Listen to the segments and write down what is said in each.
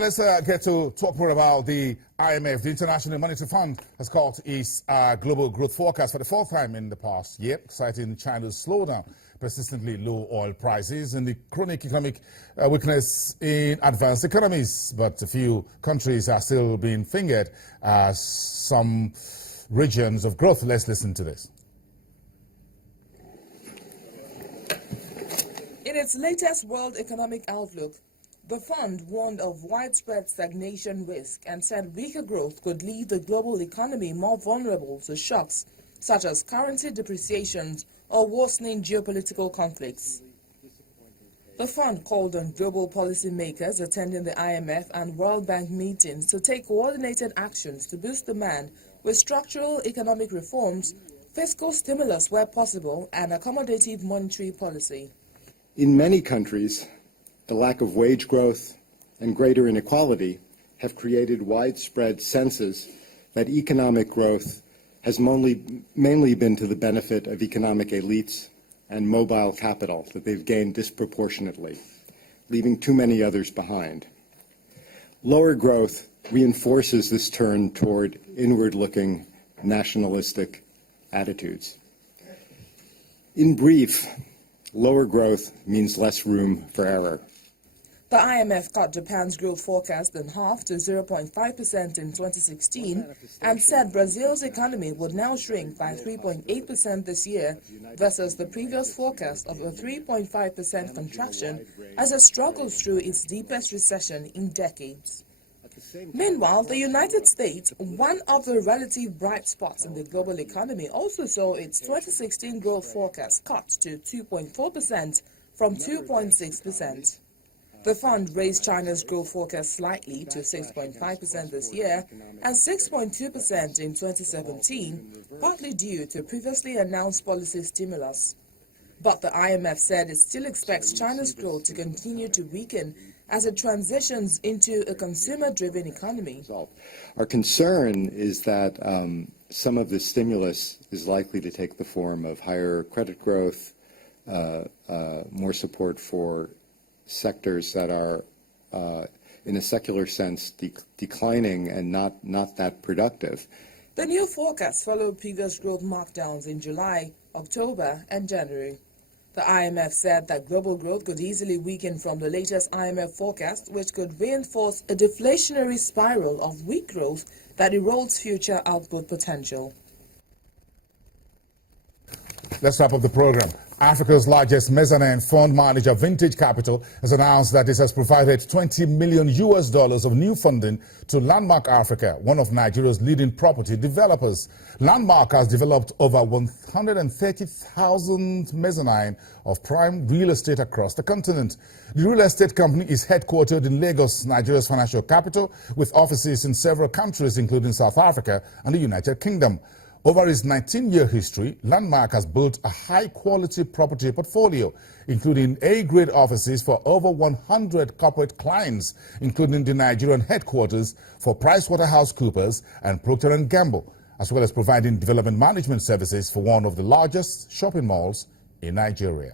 right, let's get to talk more about the IMF. The International Monetary Fund has called its global growth forecast for the fourth time in the past year, citing China's slowdown, persistently low oil prices, and the chronic economic weakness in advanced economies. But a few countries are still being fingered as some regions of growth. Let's listen to this. In its latest World Economic Outlook, the fund warned of widespread stagnation risk and said weaker growth could leave the global economy more vulnerable to shocks such as currency depreciations or worsening geopolitical conflicts. The fund called on global policymakers attending the IMF and World Bank meetings to take coordinated actions to boost demand with structural economic reforms, fiscal stimulus where possible, and accommodative monetary policy. In many countries, the lack of wage growth and greater inequality have created widespread senses that economic growth has mainly been to the benefit of economic elites and mobile capital that they've gained disproportionately, leaving too many others behind. Lower growth reinforces this turn toward inward-looking nationalistic attitudes. In brief, lower growth means less room for error. The IMF cut Japan's growth forecast in half to 0.5% in 2016 and said Brazil's economy would now shrink by 3.8% this year versus the previous forecast of a 3.5% contraction as it struggles through its deepest recession in decades. Meanwhile, the United States, one of the relative bright spots in the global economy, also saw its 2016 growth forecast cut to 2.4% from 2.6%. The fund raised China's growth forecast slightly to 6.5% this year and 6.2% in 2017, partly due to previously announced policy stimulus. But the IMF said it still expects China's growth to continue to weaken as it transitions into a consumer-driven economy. Our concern is that some of this stimulus is likely to take the form of higher credit growth, more support for sectors that are, in a secular sense, declining and not that productive. The new forecast followed previous growth markdowns in July, October, and January. The IMF said that global growth could easily weaken from the latest IMF forecast, which could reinforce a deflationary spiral of weak growth that erodes future output potential. Let's wrap up the program. Africa's largest mezzanine fund manager, Vintage Capital, has announced that it has provided $20 million of new funding to Landmark Africa, one of Nigeria's leading property developers. Landmark has developed over 130,000 mezzanine of prime real estate across the continent. The real estate company is headquartered in Lagos, Nigeria's financial capital, with offices in several countries, including South Africa and the United Kingdom. Over its 19-year history, Landmark has built a high-quality property portfolio, including A-grade offices for over 100 corporate clients, including the Nigerian headquarters for PricewaterhouseCoopers and Procter & Gamble, as well as providing development management services for one of the largest shopping malls in Nigeria.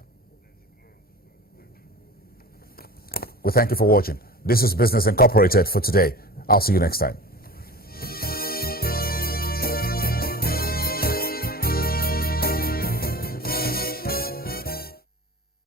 We thank you for watching. This is Business Incorporated for today. I'll see you next time.